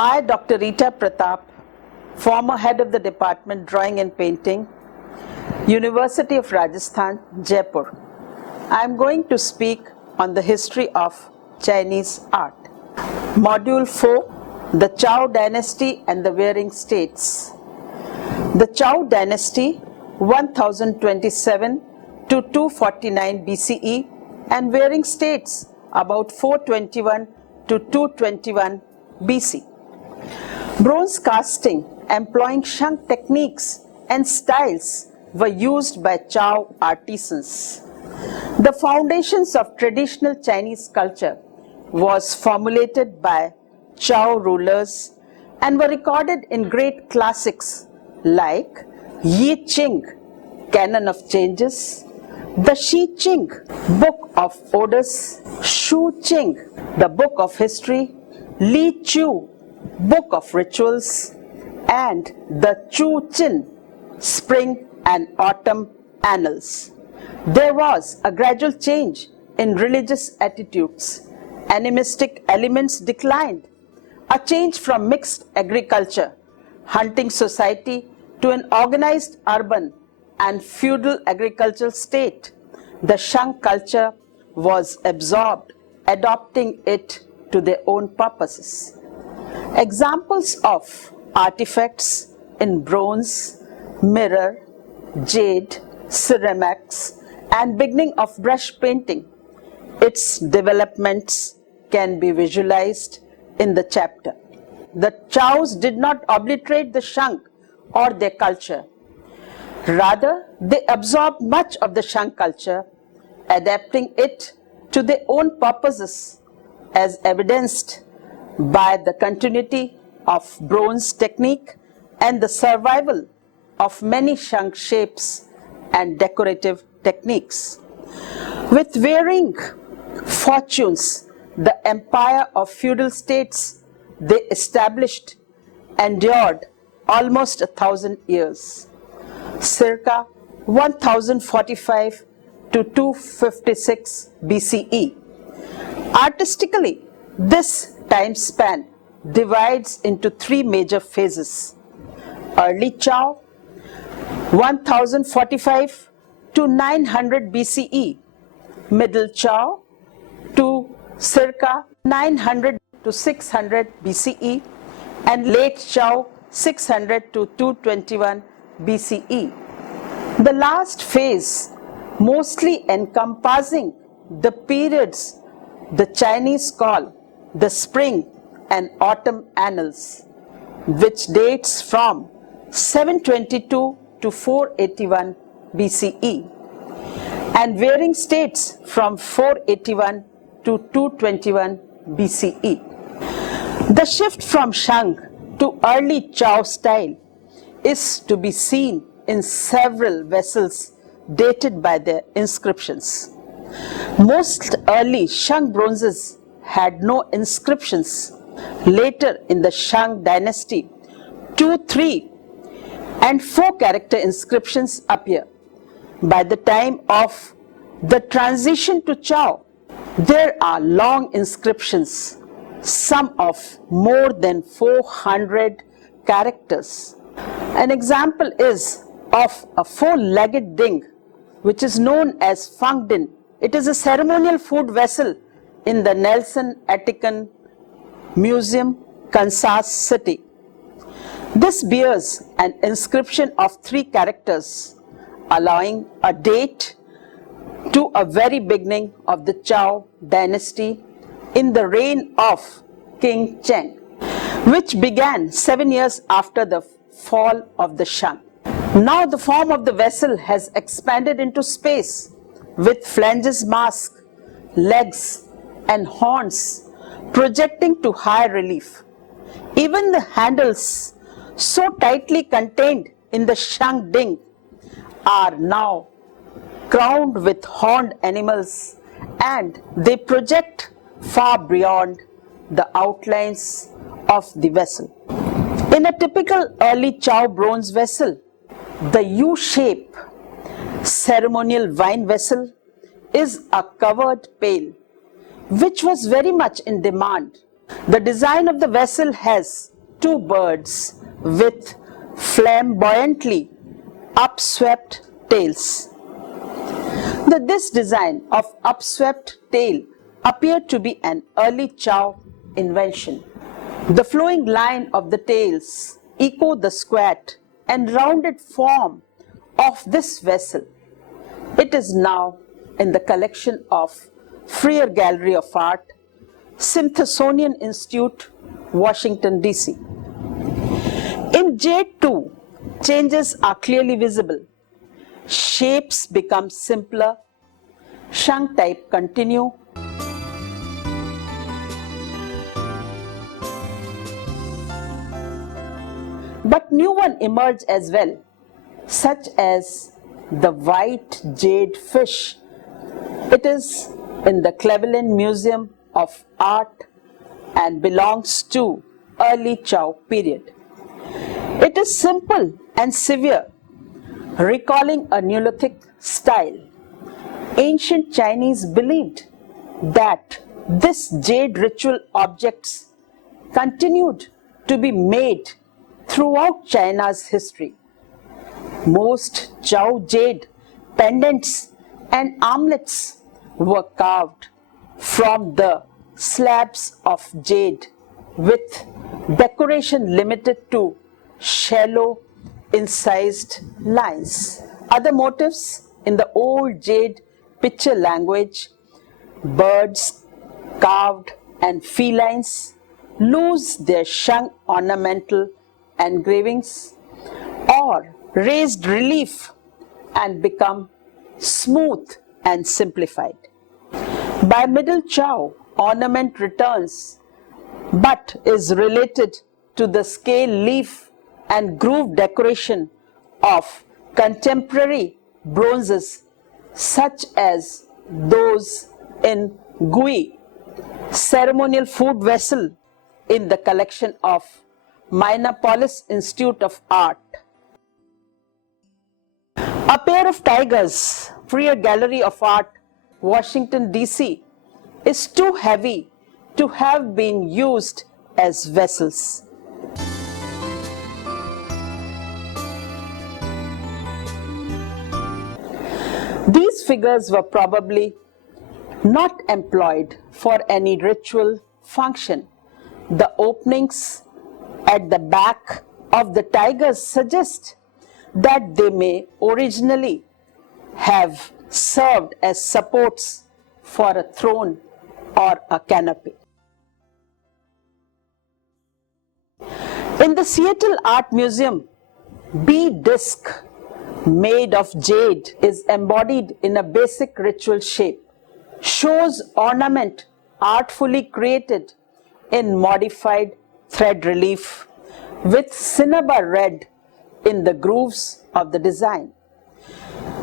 I, Dr. Rita Pratap, former head of the Department Drawing and Painting, University of Rajasthan, Jaipur. I am going to speak on the history of Chinese art. Module 4, the Chou Dynasty and the Warring States. The Chou Dynasty, 1027 to 249 BCE, and Warring States, about 421 to 221 BC. Bronze casting employing Shang techniques and styles were used by Chou artisans. The foundations of traditional Chinese culture was formulated by Chou rulers and were recorded in great classics like Yi Ching, Canon of Changes, the Shi Ching, Book of Odes, Shu Ching, the Book of History, Li Chu, Book of Rituals, and the Chu Chin, Spring and Autumn Annals. There was a gradual change in religious attitudes. Animistic elements declined. A change from mixed agriculture, hunting society to an organized urban and feudal agricultural state. The Shang culture was absorbed, adopting it to their own purposes. Examples of artifacts in bronze, mirror, jade, ceramics, and beginning of brush painting. Its developments can be visualized in the chapter. The Chows did not obliterate the Shang or their culture. Rather, they absorbed much of the Shang culture, adapting it to their own purposes, as evidenced by the continuity of bronze technique and the survival of many Shang shapes and decorative techniques. With varying fortunes, the empire of feudal states they established endured almost 1,000 years, circa 1045 to 256 BCE. Artistically, this time span divides into three major phases: Early Chou, 1045 to 900 BCE, Middle Chou to circa 900 to 600 BCE, and Late Chou, 600 to 221 BCE. The last phase, mostly encompassing the periods the Chinese call the Spring and Autumn Annals, which dates from 722 to 481 BCE, and Warring States from 481 to 221 BCE. The shift from Shang to early Chou style is to be seen in several vessels dated by their inscriptions. Most early Shang bronzes had no inscriptions. Later in the Shang dynasty, 2, 3, and 4 character inscriptions appear. By the time of the transition to Chou, there are long inscriptions, some of more than 400 characters. An example is of a 4-legged ding, which is known as Fang Din. It is a ceremonial food vessel in the Nelson-Atkins Museum, Kansas City. This bears an inscription of 3 characters, allowing a date to a very beginning of the Chou dynasty in the reign of King Cheng, which began 7 years after the fall of the Shang. Now the form of the vessel has expanded into space, with flanges mask, legs, and horns projecting to high relief. Even the handles, so tightly contained in the Shang ding, are now crowned with horned animals, and they project far beyond the outlines of the vessel. In a typical early Chou bronze vessel, the U-shape ceremonial wine vessel is a covered pail, which was very much in demand The design of the vessel has two birds with flamboyantly upswept tails. This design of upswept tail appeared to be an early Chou invention. The flowing line of the tails echoed the squat and rounded form of this vessel. It is now in the collection of Freer Gallery of Art, Smithsonian Institute, Washington, D.C. In jade too, changes are clearly visible. Shapes become simpler, shunt type continue, but new one emerge as well, such as the white jade fish. It is in the Cleveland Museum of Art and belongs to early Chou period. It is simple and severe, recalling a Neolithic style. Ancient Chinese believed that this jade ritual objects continued to be made throughout China's history. Most Chou jade pendants and armlets were carved from the slabs of jade with decoration limited to shallow incised lines. Other motifs in the old jade picture language, birds carved and felines lose their shung ornamental engravings or raised relief and become smooth and simplified. By Middle Chou, ornament returns but is related to the scale leaf and groove decoration of contemporary bronzes such as those in Gui, ceremonial food vessel in the collection of Minneapolis Institute of Art. A pair of tigers, Freer Gallery of Art, Washington, D.C., is too heavy to have been used as vessels. These figures were probably not employed for any ritual function. The openings at the back of the tigers suggest that they may originally have served as supports for a throne or a canopy. In the Seattle Art Museum, bead disc made of jade is embodied in a basic ritual shape, shows ornament artfully created in modified thread relief with cinnabar red in the grooves of the design,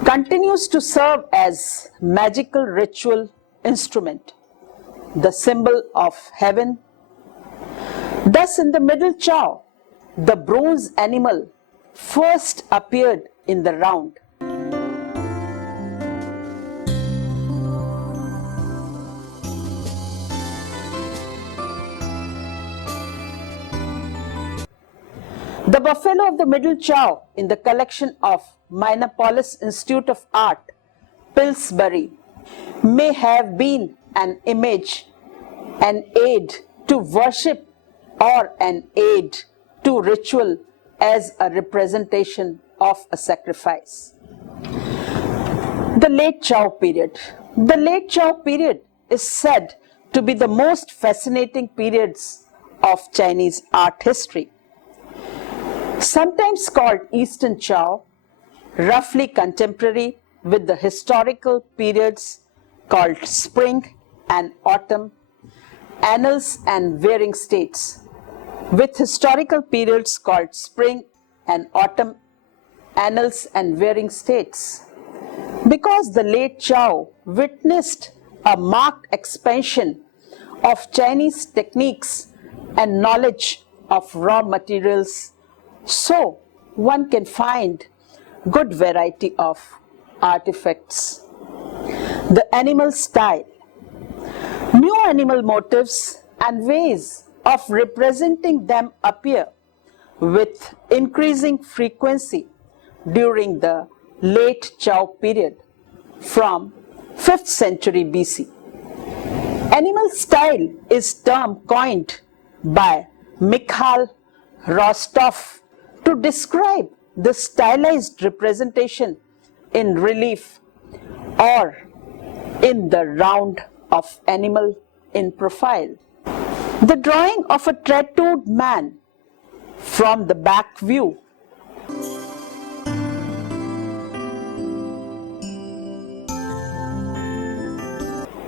continues to serve as magical ritual instrument, the symbol of heaven. Thus in the Middle Chou, the bronze animal first appeared in the round. The buffalo of the Middle Chou in the collection of Minneapolis Institute of Art, Pillsbury, may have been an image, an aid to worship or an aid to ritual as a representation of a sacrifice. The Late Chou period. The Late Chou period is said to be the most fascinating periods of Chinese art history. Sometimes called Eastern Chou, roughly contemporary with the historical periods called Spring and Autumn, Annals and Wearing States, with historical periods called Spring and Autumn, Annals and Wearing States. Because the Late Chou witnessed a marked expansion of Chinese techniques and knowledge of raw materials, so one can find good variety of artifacts. The animal style. New animal motifs and ways of representing them appear with increasing frequency during the late Chou period from 5th century BC. Animal style is term coined by Mikhail Rostov to describe the stylized representation in relief or in the round of animal in profile. The drawing of a tattooed man from the back view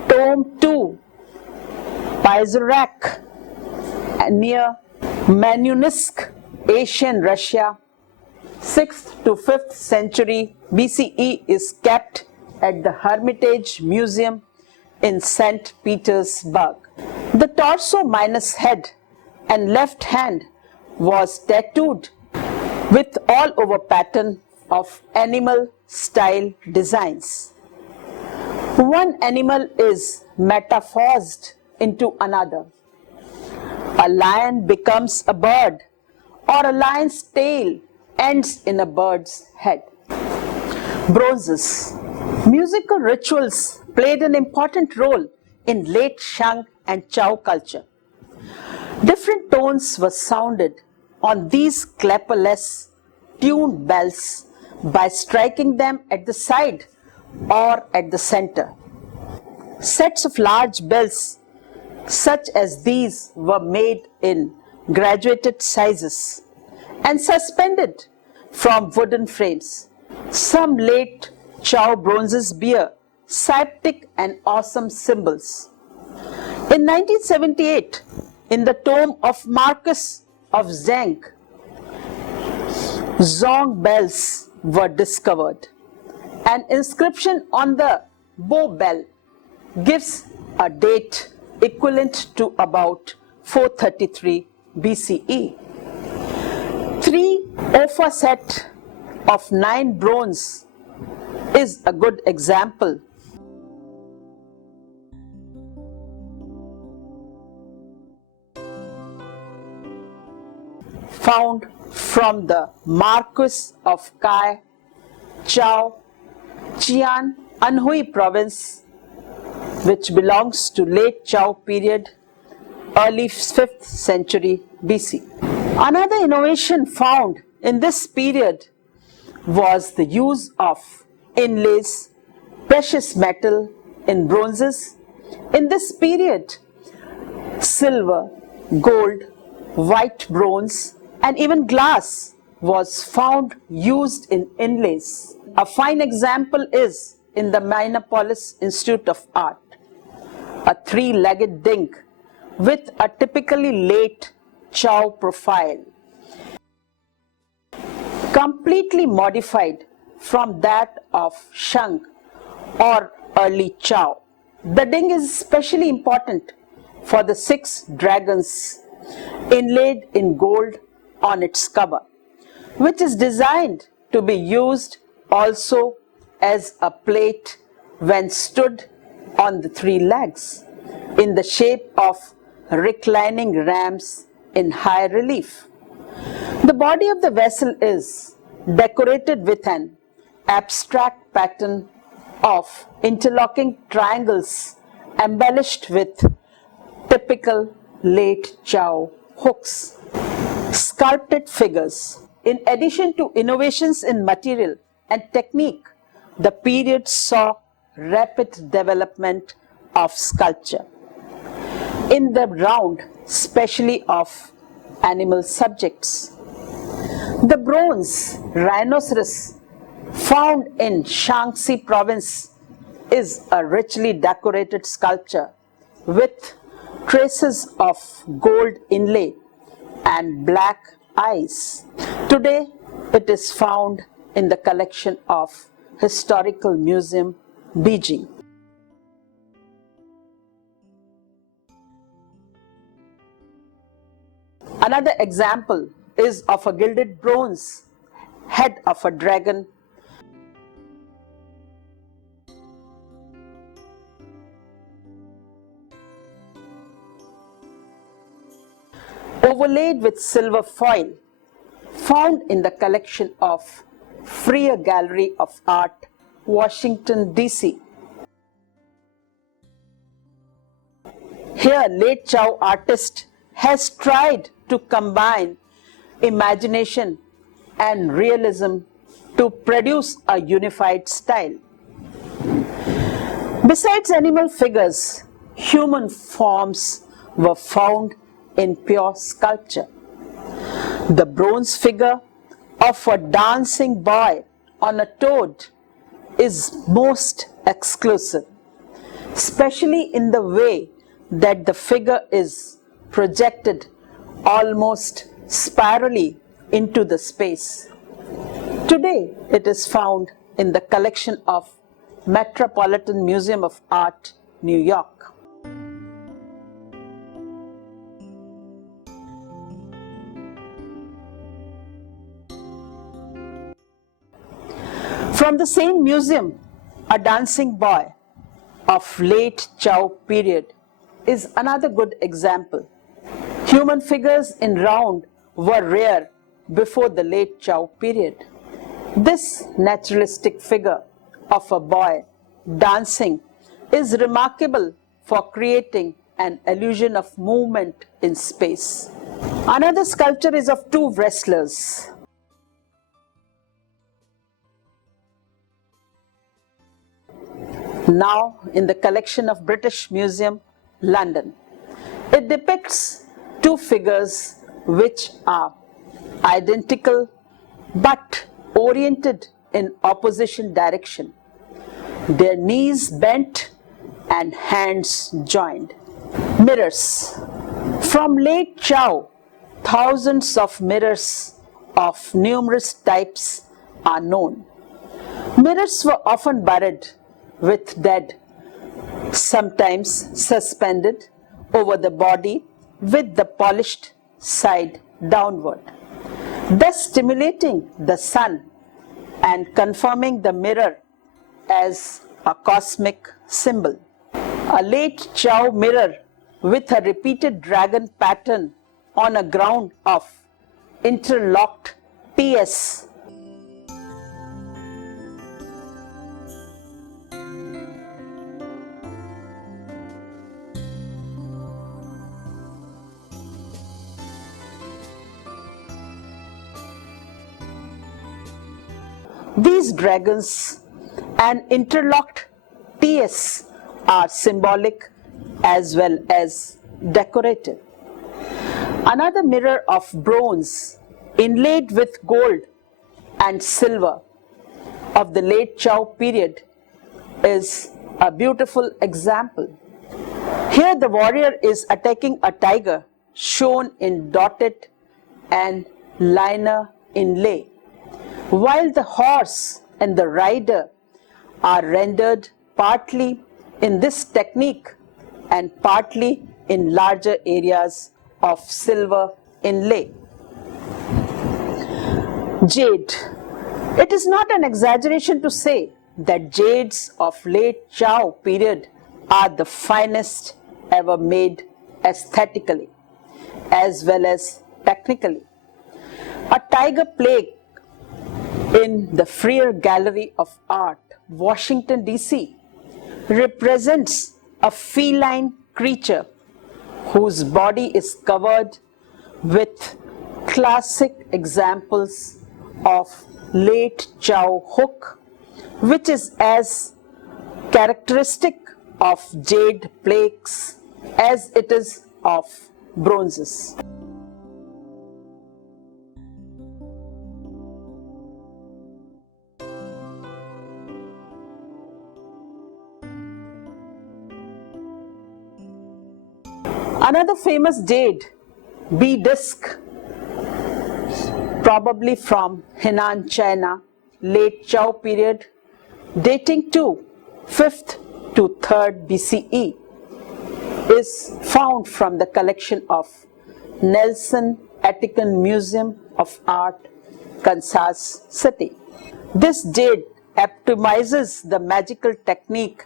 Tome 2, Paizurak, near Manunisk, Asian Russia, 6th to 5th century BCE is kept at the Hermitage Museum in St. Petersburg. The torso minus head and left hand was tattooed with all-over pattern of animal style designs. One animal is metamorphosed into another. A lion becomes a bird, or a lion's tail ends in a bird's head. Bronzes. Musical rituals played an important role in late Shang and Chou culture. Different tones were sounded on these clapperless tuned bells by striking them at the side or at the center. Sets of large bells such as these were made in graduated sizes and suspended from wooden frames. Some late Chou bronzes bear cyclic and awesome symbols. In 1978, in the tomb of Marquess of Zheng, Zhong Bells were discovered. An inscription on the bow bell gives a date equivalent to about 433 BCE. 3 Ofa set of 9 bronze is a good example. Found from the Marquess of Kai, Chou, Qian, Anhui province, which belongs to late Chou period, early 5th century BC. Another innovation found in this period was the use of inlays, precious metal in bronzes. In this period, silver, gold, white bronze, and even glass was found used in inlays. A fine example is in the Minneapolis Institute of Art, a 3-legged dink with a typically late Chou profile, completely modified from that of Shang or early Chou. The dink is especially important for the 6 dragons inlaid in gold on its cover, which is designed to be used also as a plate when stood on the 3 legs in the shape of reclining rams in high relief. The body of the vessel is decorated with an abstract pattern of interlocking triangles embellished with typical late Chou hooks. Sculpted figures. In addition to innovations in material and technique, the period saw rapid development of sculpture in the round, especially of animal subjects. The bronze rhinoceros found in Shaanxi province is a richly decorated sculpture with traces of gold inlay and black eyes. Today, it is found in the collection of Historical Museum, Beijing. Another example is of a gilded bronze head of a dragon overlaid with silver foil, found in the collection of Freer Gallery of Art, Washington, D.C. Here, late Chou artist has tried to combine imagination and realism to produce a unified style. Besides animal figures, human forms were found in pure sculpture. The bronze figure of a dancing boy on a toad is most exclusive, especially in the way that the figure is projected almost spirally into the space. Today, it is found in the collection of Metropolitan Museum of Art, New York. From the same museum, a dancing boy of late Chou period is another good example. Human figures in round were rare before the late Chou period. This naturalistic figure of a boy dancing is remarkable for creating an illusion of movement in space. Another sculpture is of two wrestlers. Now in the collection of British Museum, London. It depicts two figures which are identical but oriented in opposition direction, their knees bent and hands joined. Mirrors. From late Chou, thousands of mirrors of numerous types are known. Mirrors were often buried with dead, sometimes suspended over the body with the polished side downward, thus stimulating the sun and confirming the mirror as a cosmic symbol. A late Chou mirror with a repeated dragon pattern on a ground of interlocked TS. These dragons and interlocked TS are symbolic as well as decorative. Another mirror of bronze inlaid with gold and silver of the late Chou period is a beautiful example. Here the warrior is attacking a tiger shown in dotted and liner inlay, while the horse and the rider are rendered partly in this technique and partly in larger areas of silver inlay. Jade. It is not an exaggeration to say that jades of late Chou period are the finest ever made aesthetically as well as technically. A tiger plaque in the Freer Gallery of Art, Washington, D.C. represents a feline creature whose body is covered with classic examples of late Chou hook, which is as characteristic of jade plaques as it is of bronzes. Another famous jade, B-disc, probably from Hunan, China, late Chou period, dating to 5th to 3rd BCE, is found from the collection of Nelson-Atkins Museum of Art, Kansas City. This jade epitomizes the magical technique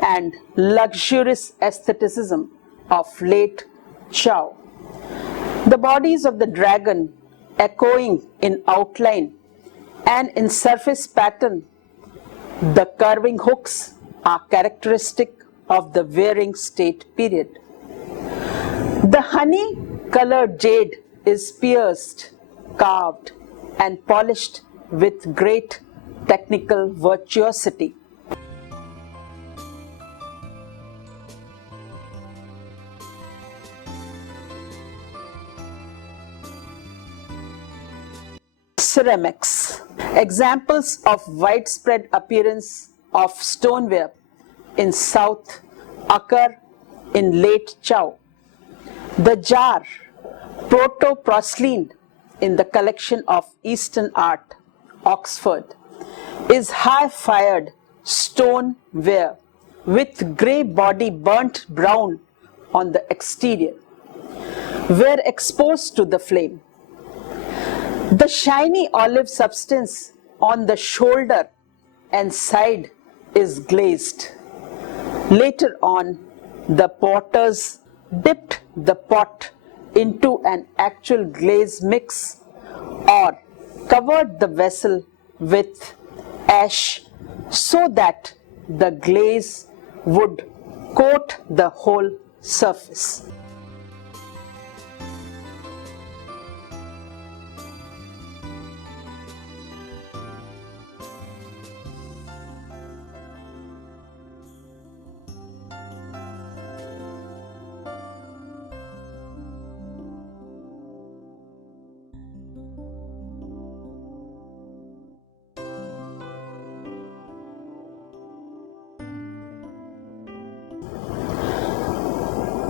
and luxurious aestheticism of late Chou. The bodies of the dragon echoing in outline and in surface pattern. The curving hooks are characteristic of the wearing state period. The honey-colored jade is pierced, carved, and polished with great technical virtuosity. Ceramics. Examples of widespread appearance of stoneware in South occur in late Chou. The jar, proto-porcelain in the collection of Eastern Art, Oxford, is high-fired stoneware with grey body burnt brown on the exterior, where exposed to the flame. The shiny olive substance on the shoulder and side is glazed. Later on, the potters dipped the pot into an actual glaze mix or covered the vessel with ash so that the glaze would coat the whole surface.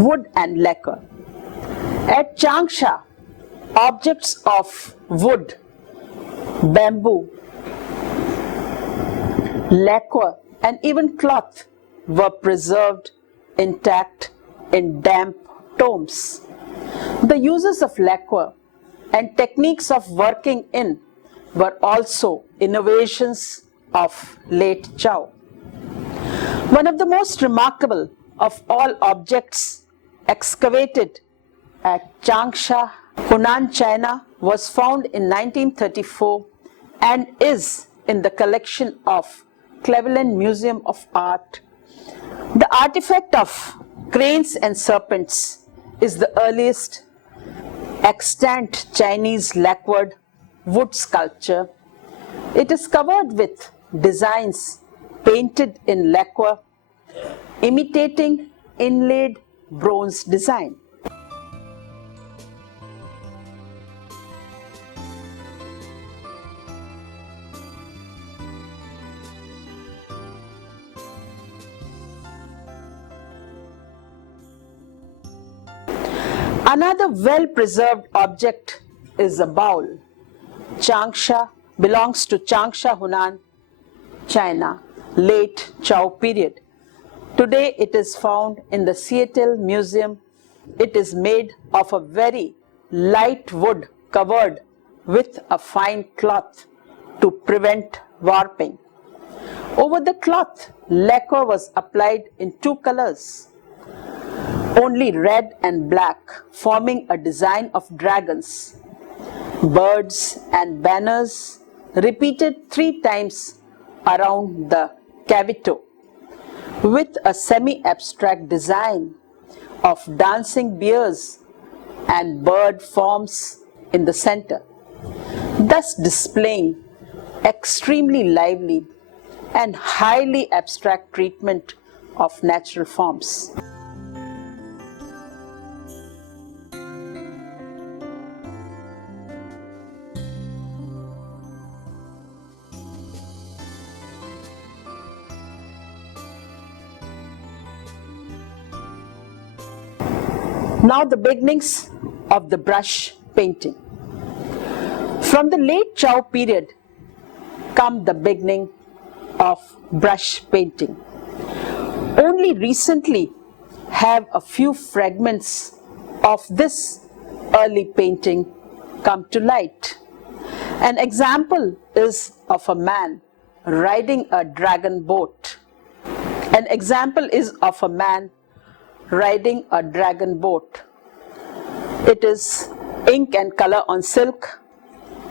Wood and lacquer. At Changsha, objects of wood, bamboo, lacquer, and even cloth were preserved intact in damp tombs. The uses of lacquer and techniques of working in were also innovations of late Chou. One of the most remarkable of all objects excavated at Changsha, Hunan, China was found in 1934 and is in the collection of Cleveland Museum of Art. The artifact of cranes and serpents is the earliest extant Chinese lacquered wood sculpture. It is covered with designs painted in lacquer, imitating inlaid bronze design. Another well-preserved object is a bowl. Changsha belongs to Changsha, Hunan, China, late Chou period. Today it is found in the Seattle Museum. It is made of a very light wood covered with a fine cloth to prevent warping. Over the cloth, lacquer was applied in two colors, only red and black, forming a design of dragons, birds and banners repeated 3 times around the cavito, with a semi-abstract design of dancing bears and bird forms in the center, thus displaying extremely lively and highly abstract treatment of natural forms. Now the beginnings of the brush painting. From the late Chou period come the beginning of brush painting. Only recently have a few fragments of this early painting come to light. An example is of a man riding a dragon boat. An example is of a man riding a dragon boat. It is ink and color on silk,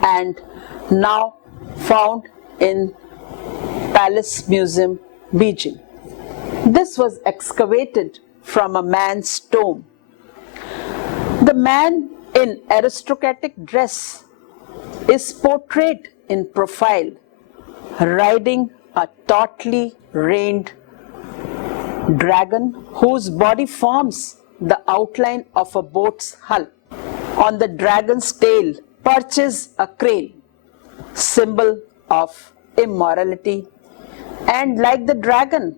and now found in Palace Museum, Beijing. This was excavated from a man's tomb. The man in aristocratic dress is portrayed in profile, riding a tautly reined dragon whose body forms the outline of a boat's hull. On the dragon's tail perches a crane, symbol of immorality, and like the dragon,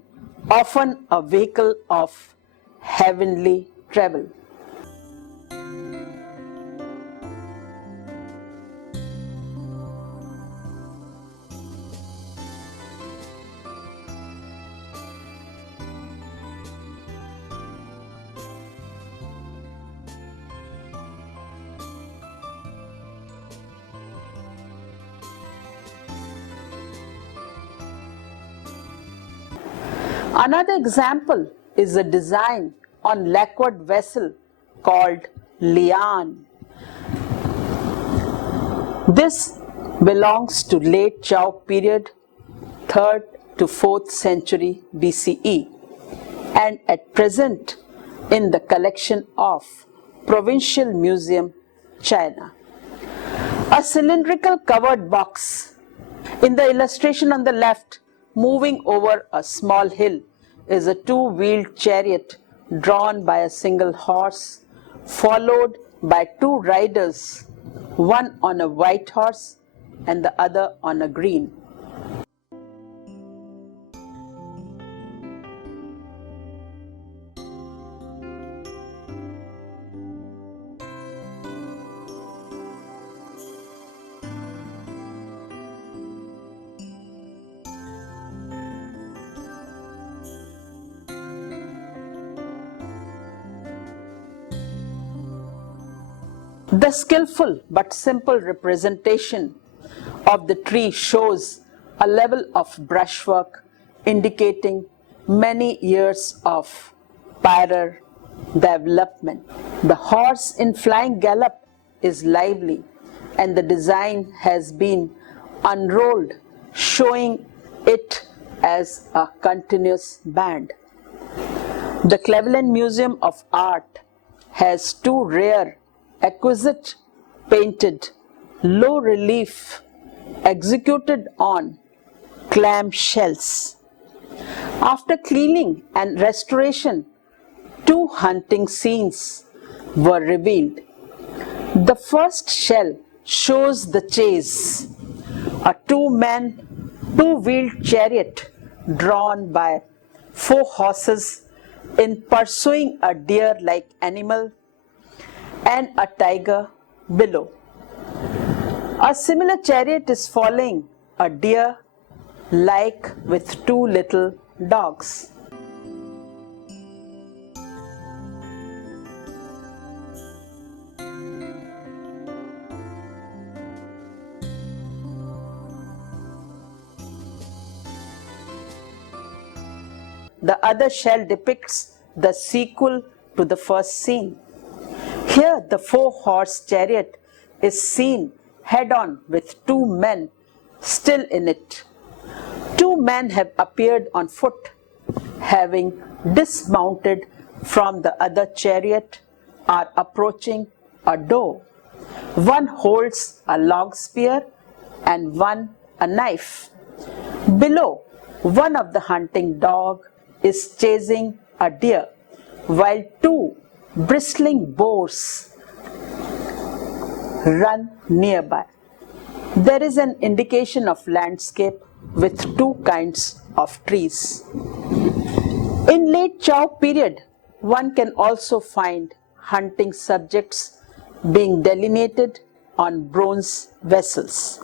often a vehicle of heavenly travel. Another example is a design on lacquered vessel called lian. This belongs to late Chou period, 3rd to 4th century BCE, and at present in the collection of Provincial Museum, China. A cylindrical covered box. In the illustration on the left, moving over a small hill is a two-wheeled chariot drawn by a single horse, followed by two riders, one on a white horse and the other on a green. The skillful but simple representation of the tree shows a level of brushwork indicating many years of prior development. The horse in flying gallop is lively, and the design has been unrolled, showing it as a continuous band. The Cleveland Museum of Art has two rare exquisite painted low relief executed on clam shells. After cleaning and restoration, two hunting scenes were revealed. The first shell shows the chase, a two-wheeled chariot drawn by 4 horses in pursuing a deer-like animal and a tiger below. A similar chariot is following a deer like with 2 little dogs. The other shell depicts the sequel to the first scene. Here the 4-horse chariot is seen head-on with 2 men still in it. 2 men have appeared on foot, having dismounted from the other chariot, are approaching a door. One holds a log spear and one a knife. Below, one of the hunting dog is chasing a deer, while 2 bristling boars run nearby. There is an indication of landscape with 2 kinds of trees. In late Chou period, one can also find hunting subjects being delineated on bronze vessels.